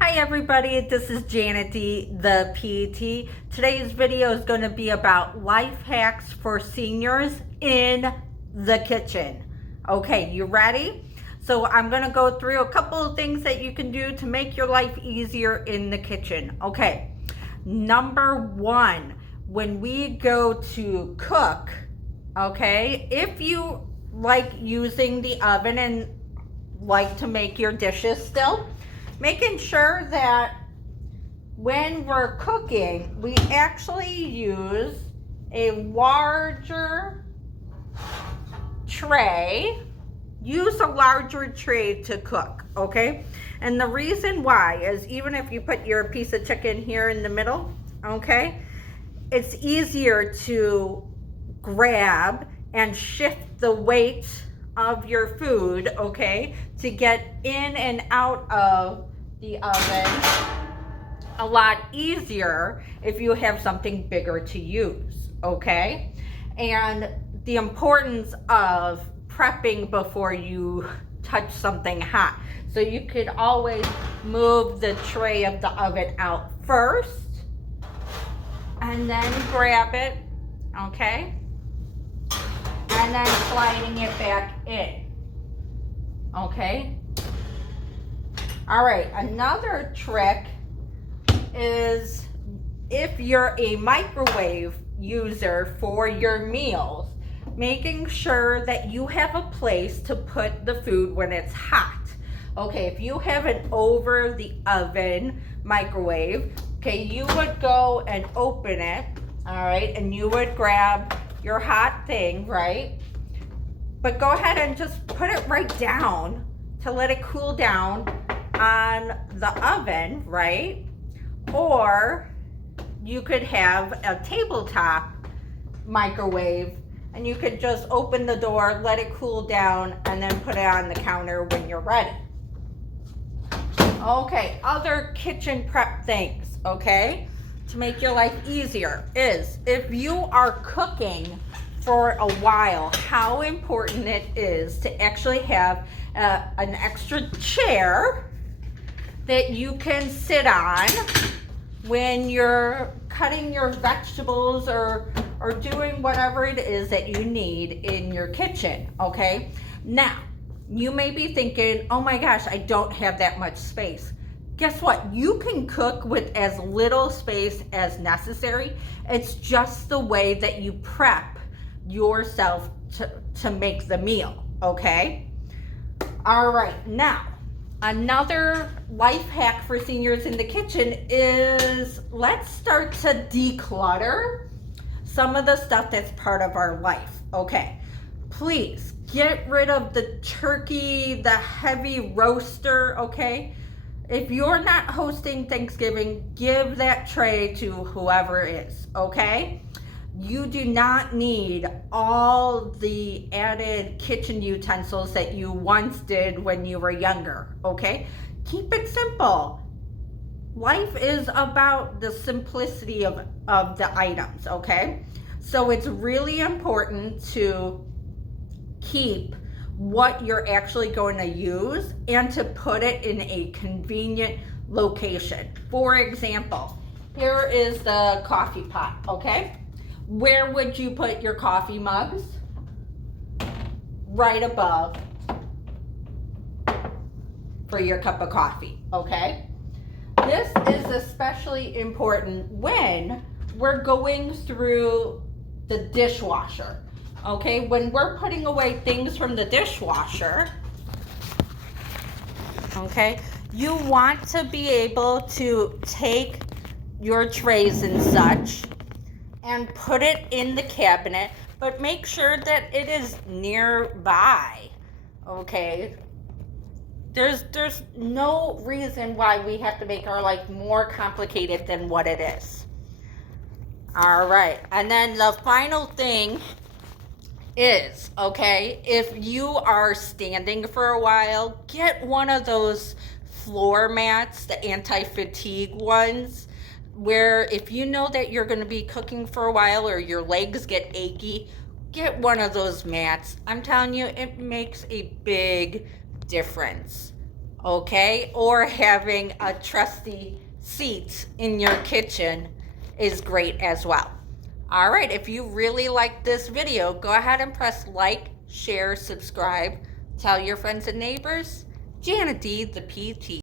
Hi everybody, this is Janet D, the PT. Today's video is going to be about life hacks for seniors in the kitchen. Okay, you ready? So I'm going to go through a couple of things that you can do to make your life easier in the kitchen. Okay, number one, when we go to cook, okay, if you like using the oven and like to make your dishes still, making sure that when we're cooking, we actually use a larger tray. Use a larger tray to cook, okay? And the reason why is even if you put your piece of chicken here in the middle, okay, it's easier to grab and shift the weight of your food, okay, to get in and out of the oven a lot easier if you have something bigger to use, okay? And the importance of prepping before you touch something hot. So you could always move the tray of the oven out first and then grab it, okay? And then sliding it back in, okay? All right, another trick is if you're a microwave user for your meals, making sure that you have a place to put the food when it's hot. Okay, if you have an over the oven microwave, okay, you would go and open it, all right, and you would grab your hot thing, right? But go ahead and just put it right down to let it cool down on the oven, right? Or you could have a tabletop microwave and you could just open the door, let it cool down, and then put it on the counter when you're ready. Okay, other kitchen prep things, okay, to make your life easier is if you are cooking for a while, how important it is to actually have an extra chair that you can sit on when you're cutting your vegetables or doing whatever it is that you need in your kitchen, okay? Now, you may be thinking, oh my gosh, I don't have that much space. Guess what? You can cook with as little space as necessary. It's just the way that you prep yourself to make the meal, okay? All right, now, another life hack for seniors in the kitchen is let's start to declutter some of the stuff that's part of our life, okay? Please get rid of the turkey, the heavy roaster, okay? If you're not hosting Thanksgiving, give that tray to whoever is, okay? You do not need all the added kitchen utensils that you once did when you were younger, okay? Keep it simple. Life is about the simplicity of the items, okay? So it's really important to keep what you're actually going to use and to put it in a convenient location. For example, here is the coffee pot, okay? Where would you put your coffee mugs? Right above for your cup of coffee, okay? This is especially important when we're going through the dishwasher, okay? When we're putting away things from the dishwasher, okay, you want to be able to take your trays and such and put it in the cabinet, but make sure that it is nearby, okay? There's no reason why we have to make our life more complicated than what it is. All right, and then the final thing is, okay, if you are standing for a while, get one of those floor mats, the anti-fatigue ones, where if you know that you're going to be cooking for a while or your legs get achy, get one of those mats. I'm telling you, it makes a big difference. okay? Or having a trusty seat in your kitchen is great as well. All right, if you really like this video, go ahead and press like, share, subscribe, tell your friends and neighbors. Janet D, the PT.